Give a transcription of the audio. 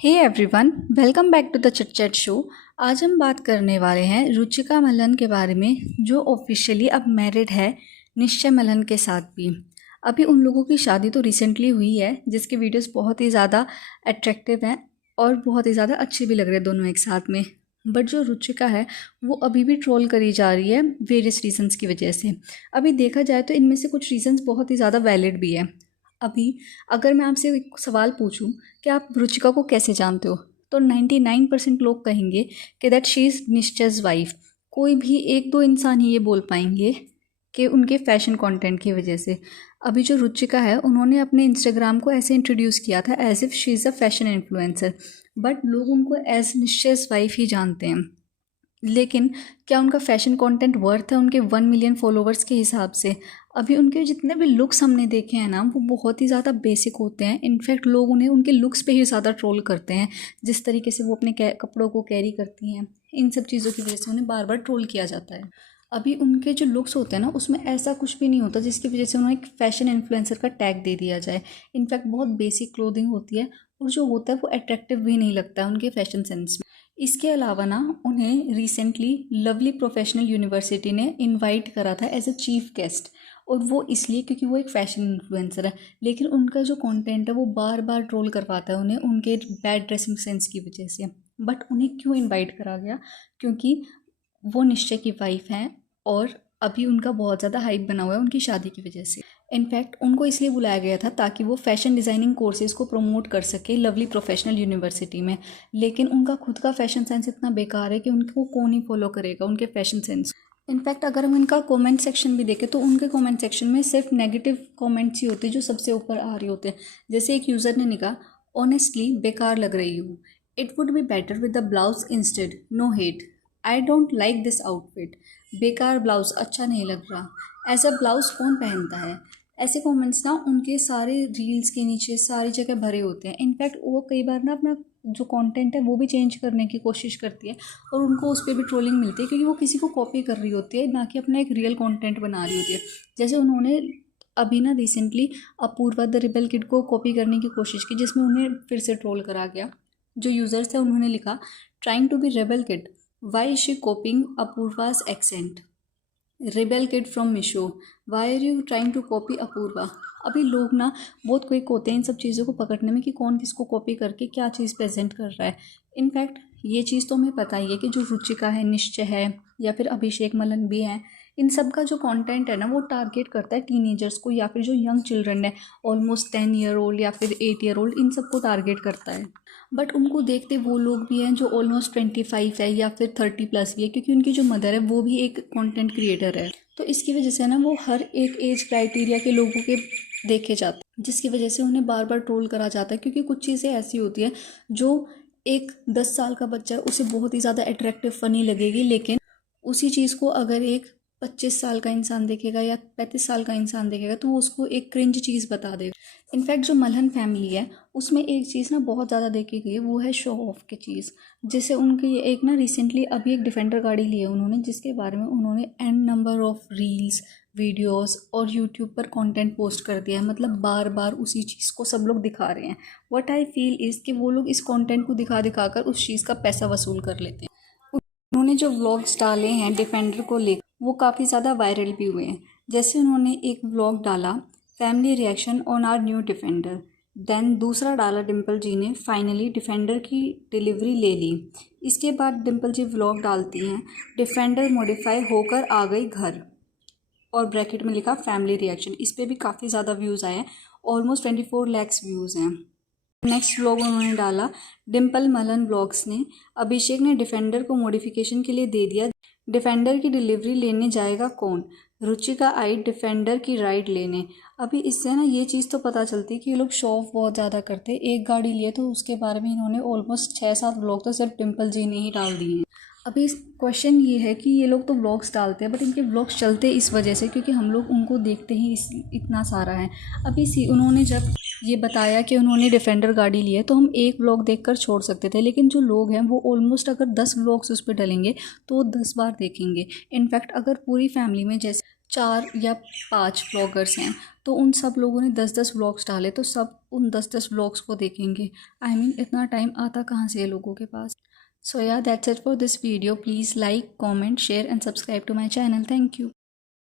Hey everyone, welcome back to the chit chat show. आज हम बात करने वाले हैं रुचिका मल्हन के बारे में, जो ऑफिशियली अब मैरिड है निश्चय मल्हन के साथ भी। अभी उन लोगों की शादी तो रिसेंटली हुई है, जिसके वीडियोस बहुत ही ज़्यादा अट्रैक्टिव हैं और बहुत ही ज़्यादा अच्छे भी लग रहे हैं दोनों एक साथ में। बट जो रुचिका है वो अभी भी ट्रोल करी जा रही है वेरियस रीजंस की वजह से। अभी देखा जाए तो इनमें से कुछ रीजंस बहुत ही ज़्यादा वैलिड भी है। अभी अगर मैं आपसे एक सवाल पूछूं कि आप रुचिका को कैसे जानते हो, तो 99% लोग कहेंगे कि दैट शी इज़ निश्चय's वाइफ। कोई भी एक दो इंसान ही ये बोल पाएंगे कि उनके फैशन कंटेंट की वजह से। अभी जो रुचिका है उन्होंने अपने इंस्टाग्राम को ऐसे इंट्रोड्यूस किया था as if she is a fashion influencer, but लोग उनको एज निश्चय's वाइफ ही जानते हैं। लेकिन क्या उनका फैशन कंटेंट वर्थ है उनके 1 मिलियन फॉलोवर्स के हिसाब से? अभी उनके जितने भी लुक्स हमने देखे हैं ना, वो बहुत ही ज़्यादा बेसिक होते हैं। इनफैक्ट लोग उन्हें उनके लुक्स पे ही ज़्यादा ट्रोल करते हैं। जिस तरीके से वो अपने कपड़ों को कैरी करती हैं, इन सब चीज़ों की वजह से उन्हें बार बार ट्रोल किया जाता है। अभी उनके जो लुक्स होते हैं ना, उसमें ऐसा कुछ भी नहीं होता जिसकी वजह से उन्हें एक फैशन इन्फ्लुएंसर का टैग दे दिया जाए। इनफैक्ट बहुत बेसिक क्लोथिंग होती है और जो होता है वो अट्रैक्टिव भी नहीं लगता है उनके फैशन सेंस में। इसके अलावा ना, उन्हें रिसेंटली लवली प्रोफेशनल यूनिवर्सिटी ने इनवाइट करा था एज अ चीफ गेस्ट, और वो इसलिए क्योंकि वो एक फ़ैशन इन्फ्लुएंसर है। लेकिन उनका जो कंटेंट है वो बार बार ट्रोल करवाता है उन्हें उनके बैड ड्रेसिंग सेंस की वजह से। बट उन्हें क्यों इनवाइट करा गया? क्योंकि वो निश्चय की वाइफ हैं और अभी उनका बहुत ज़्यादा हाइप बना हुआ है उनकी शादी की वजह से। इनफैक्ट उनको इसलिए बुलाया गया था ताकि वो फैशन डिज़ाइनिंग कोर्सेज़ को प्रमोट कर सके लवली प्रोफेशनल यूनिवर्सिटी में। लेकिन उनका खुद का फैशन सेंस इतना बेकार है कि उनको कौन ही फॉलो करेगा उनके फैशन सेंस। इनफैक्ट अगर हम इनका कमेंट सेक्शन भी देखें तो उनके कमेंट सेक्शन में सिर्फ नेगेटिव कमेंट्स ही होते हैं जो सबसे ऊपर आ रहे होते हैं। जैसे एक यूज़र ने लिखा, ऑनेस्टली बेकार लग रही हूँ, it would be better with the blouse instead, no hate, I don't like this outfit. बेकार ब्लाउज, अच्छा नहीं लग रहा, ऐसा ब्लाउज कौन पहनता है। ऐसे कमेंट्स ना उनके सारे रील्स के नीचे सारी जगह भरे होते हैं। इनफैक्ट वो कई बार ना अपना जो कंटेंट है वो भी चेंज करने की कोशिश करती है और उनको उस पर भी ट्रोलिंग मिलती है, क्योंकि वो किसी को कॉपी कर रही होती है, ना कि अपना एक रियल कंटेंट बना रही होती है। जैसे उन्होंने अभी ना recently Apoorva the rebel kid को कॉपी करने की कोशिश की, जिसमें उन्हें फिर से ट्रोल करा गया। जो यूज़र्स थे उन्होंने लिखा, trying to be rebel kid, why is she copying Apoorva's accent, rebel kid from Meesho, why are you trying to copy Apoorva. अभी लोग ना बहुत क्विक होते हैं इन सब चीज़ों को पकड़ने में कि कौन किसको कॉपी करके क्या चीज़ प्रेजेंट कर रहा है। इनफैक्ट ये चीज़ तो हमें पता ही है कि जो रुचिका है, निश्चय है, या फिर अभिषेक मल्हन भी हैं, इन सब का जो कंटेंट है ना वो टारगेट करता है टीनेजर्स को, या फिर जो यंग चिल्ड्रन है ऑलमोस्ट 10 ईयर ओल्ड या फिर 8 ईयर ओल्ड, इन सबको टारगेट करता है। बट उनको देखते वो लोग भी हैं जो ऑलमोस्ट 25 है या फिर 30+ भी है, क्योंकि उनकी जो मदर है वो भी एक कंटेंट क्रिएटर है। तो इसकी वजह से ना वो हर एक एज क्राइटेरिया के लोगों के देखे जाते हैं, जिसकी वजह से उन्हें बार बार ट्रोल करा जाता है। क्योंकि कुछ चीज़ें ऐसी होती है जो एक 10 साल का बच्चा है उसे बहुत ही ज़्यादा अट्रैक्टिव फनी लगेगी, लेकिन उसी चीज़ को अगर एक 25 साल का इंसान देखेगा या 35 साल का इंसान देखेगा तो वो उसको एक क्रिंज चीज़ बता देगा। इनफैक्ट जो मल्हन फैमिली है उसमें एक चीज़ ना बहुत ज़्यादा देखी गई है, वो है शो ऑफ की चीज़। जैसे उनकी एक ना रिसेंटली अभी एक डिफेंडर गाड़ी ली है उन्होंने, जिसके बारे में उन्होंने an number of reels, videos और यूट्यूब पर कंटेंट पोस्ट कर दिया है। मतलब बार बार उसी चीज़ को सब लोग दिखा रहे हैं। व्हाट आई फील इज़ कि वो लोग इस कंटेंट को दिखा दिखा कर उस चीज़ का पैसा वसूल कर लेते हैं। उन्होंने जो व्लॉग्स डाले हैं डिफेंडर को लेकर वो काफ़ी ज़्यादा वायरल भी हुए हैं। जैसे उन्होंने एक व्लॉग डाला, family reaction on our new Defender, then दूसरा डाला डिम्पल जी ने, फाइनली डिफेंडर की डिलीवरी ले ली। इसके बाद डिम्पल जी व्लॉग डालती हैं, डिफेंडर मॉडिफाई होकर आ गई घर, और ब्रैकेट में लिखा फैमिली रिएक्शन। इस पर भी काफ़ी ज़्यादा व्यूज़ आए हैं, ऑलमोस्ट 24 लैक्स व्यूज़ हैं। नेक्स्ट व्लॉग उन्होंने डाला, डिम्पल मल्हन ब्लॉग्स ने, अभिषेक ने डिफेंडर को मॉडिफिकेशन के लिए दे दिया, डिफेंडर की डिलीवरी लेने जाएगा कौन, रुचिका आई डिफेंडर की राइड लेने। अभी इससे ना ये चीज़ तो पता चलती है कि ये लोग शो ऑफ बहुत ज़्यादा करते हैं। एक गाड़ी लिए तो उसके बारे में इन्होंने ऑलमोस्ट 6-7 व्लॉग तो सिर्फ डिम्पल जी ने ही डाल दिए हैं। अभी क्वेश्चन ये है कि ये लोग तो व्लॉग्स डालते हैं, बट इनके व्लॉग्स चलते इस वजह से क्योंकि हम लोग उनको देखते ही इतना सारा है। अभी उन्होंने जब ये बताया कि उन्होंने डिफेंडर गाड़ी ली है, तो हम एक व्लॉग देखकर छोड़ सकते थे, लेकिन जो लोग हैं वो ऑलमोस्ट अगर 10 व्लॉग्स उस पर डलेंगे तो वो 10 बार देखेंगे। इनफैक्ट अगर पूरी फैमिली में जैसे 4 या 5 व्लॉगर्स हैं तो उन सब लोगों ने 10-10 व्लॉग्स डाले तो सब उन 10-10 व्लॉग्स को देखेंगे। आई मीन इतना टाइम आता कहाँ से है लोगों के पास। So yeah that's it for this video. Please like, comment, share and subscribe to my channel. Thank you.